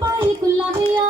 சிப்பாய் குல்லவையா